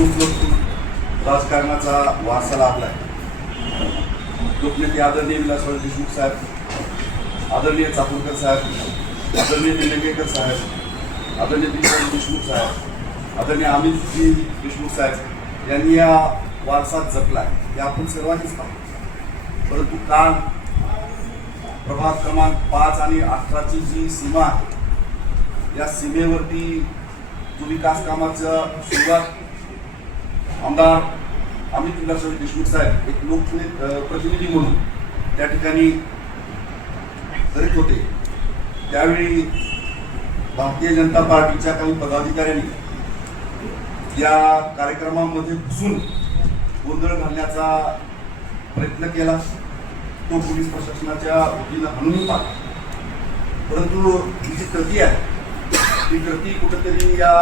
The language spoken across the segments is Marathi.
संस्कृत राजकारणाचा वारसा लाभला आहे लोकनेते आदरणीय विलासराव देशमुख साहेब आदरणीय चाकूरकर साहेब आदरणीय निलंगेकर साहेब आदरणीय दिग्विजय देशमुख साहेब आदरणीय अमितजी देशमुख साहेब यांनी या वारसा जपला आहे हे आपण सर्वांनीच पाहिजे परंतु काळ प्रभाग क्रमांक पाच आणि अठराची जी सीमा आहे या सीमेवरती जो विकास कामाचं सुरुवात आमदार अमित विलासराव देशमुख साहेब एक लोक प्रतिनिधी म्हणून त्या ठिकाणी करीत होते. त्यावेळी भारतीय जनता पार्टीच्या काही पदाधिकाऱ्यांनी या कार्यक्रमामध्ये घुसून गोंधळ घालण्याचा प्रयत्न केला. तो पोलीस प्रशासनाच्या वतीनं हणून पाहिला परंतु ही जी कृती आहे ती कृती कुठेतरी या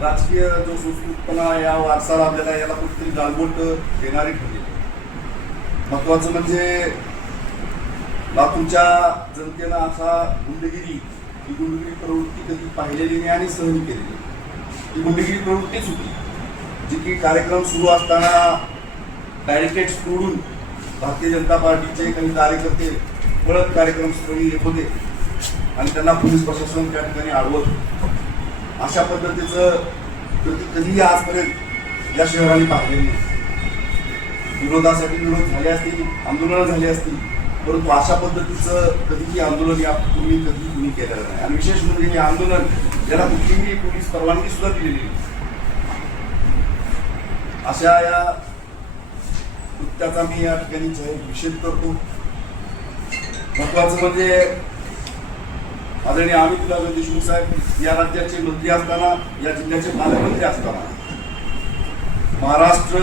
राजकीय जो सुस्कृतपणा या वारसा लाभलेला आहे याला कुठेतरी गालबोट देणारी ठरली. महत्वाचं म्हणजे लातूरच्या जनतेनं असा गुंडगिरी ही गुंडगिरी प्रवृत्ती कधी पाहिलेली नाही आणि सहन केलेली ही गुंडगिरी प्रवृत्तीच होती. जी की कार्यक्रम सुरू असताना बॅरिकेड्स तोडून भारतीय जनता पार्टीचे काही कार्यकर्ते पळत कार्यक्रम स्थळी येत होते आणि त्यांना पोलीस प्रशासन त्या ठिकाणी अडवत होते. अशा पद्धतीचं कधीही आजपर्यंत या शहराने पाहिलेली नाही. विरोधासाठी विरोध झाले असतील आंदोलनं झाली असतील परंतु अशा पद्धतीचं कधीही आंदोलन यापूर्वी कधी कुणी केलेलं नाही. आणि विशेष म्हणजे हे आंदोलन याला कुठलीही पोलीस परवानगी सुद्धा दिलेली अशा या कृत्याचा मी या ठिकाणी विषेध निषेध करतो. महत्वाचं म्हणजे आदरणीय अमित विलासराव देशमुख साहेब या राज्याचे मंत्री असताना या जिल्ह्याचे पालकमंत्री असताना महाराष्ट्र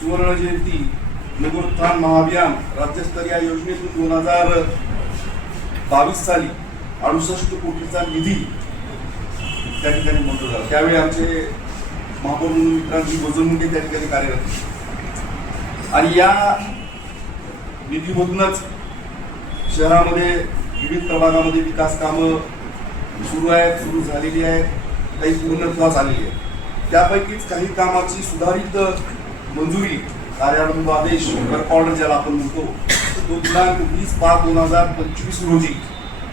सुवर्ण जयंती नगरोत्थान महाअभियान राज्यस्तरीय या योजनेतून दोन हजार बावीस साली अडुसष्ट कोटीचा निधी त्या ठिकाणी मंजूर झाला. त्यावेळी आमचे महापौर म्हणून मित्रांची गोजमुंडे त्या ठिकाणी कार्यरत आणि या निधीमधूनच शहरामध्ये विविध प्रभागामध्ये विकास कामं सुरू आहेत सुरू झालेली आहेत काही पूर्णत्वास आलेली आहे त्यापैकीच काही कामाची सुधारित मंजुरी कार्यालंब आदेश वर्क ऑर्डर ज्याला आपण म्हणतो तो दिनांक वीस पाच दोन हजार पंचवीस रोजी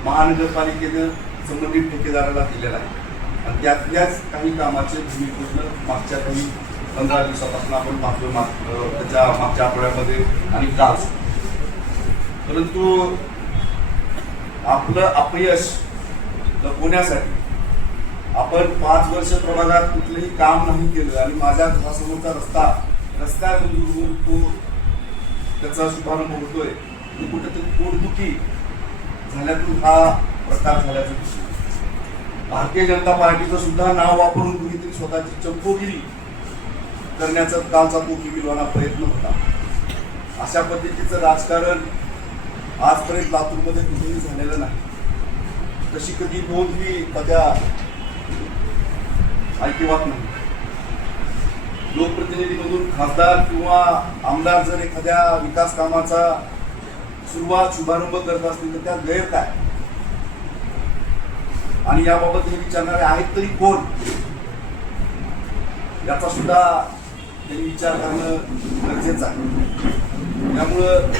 महानगरपालिकेनं संबंधित ठेकेदाराला दिलेला आहे. आणि त्यातल्याच काही कामाचे भूमिपूजन मागच्या काही पंधरा दिवसापासून आपण पाहतो माग त्याच्या मागच्या आठवड्यामध्ये आणि काल. परंतु आपलं अपयश लपवण्यासाठी आपण पाच वर्ष प्रभागात कुठलंही काम नाही केलं आणि माझ्या घरासमोरचा रस्ता रस्ता तो त्याचा शुभारंभ होतोय तो कुठेतरी पोटदुखी झाल्यातून हा प्रकार झाल्याचं दिसतो भारतीय जनता पार्टीचं सुद्धा नाव वापरून कुणीतरी स्वतःची चंपोगिरी करण्याचा कालचा तो किविलवाना प्रयत्न होता. अशा पद्धतीचं राजकारण आजपर्यंत लातूरमध्ये कुठेही झालेलं नाही. तशी कधी नोंद ही कद्या ऐकिवात नाही लोकप्रतिनिधीमधून खासदार किंवा आमदार जर एखाद्या विकास कामाचा सुरुवात शुभारंभ करत असतील तर त्यात गैर काय? आणि याबाबत हे विचारणारे आहेत तरी कोण? याचा सुद्धा त्यांनी विचार करणं गरजेचं आहे. त्यामुळं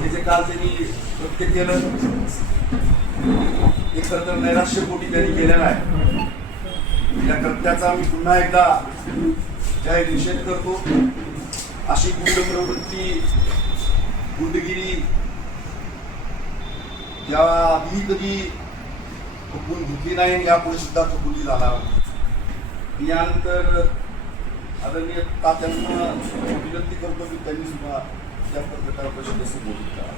हे जे काल त्यांनी कृत्य केलं हे खरं तर नैराश्य पोटी त्यांनी केलेलं आहे. या कृत्याचा मी पुन्हा एकदा जाहीर निषेध करतो. अशी गुंड प्रवृत्ती गुंडगिरी या आधी कधी खपून घेतली नाही यापुढे सुद्धा खपुली जाणार यानंतर आदरणीय तात्यांना विनंती करतो की त्यांनी सुद्धा या पत्रकार परिषदेशी बोलून करा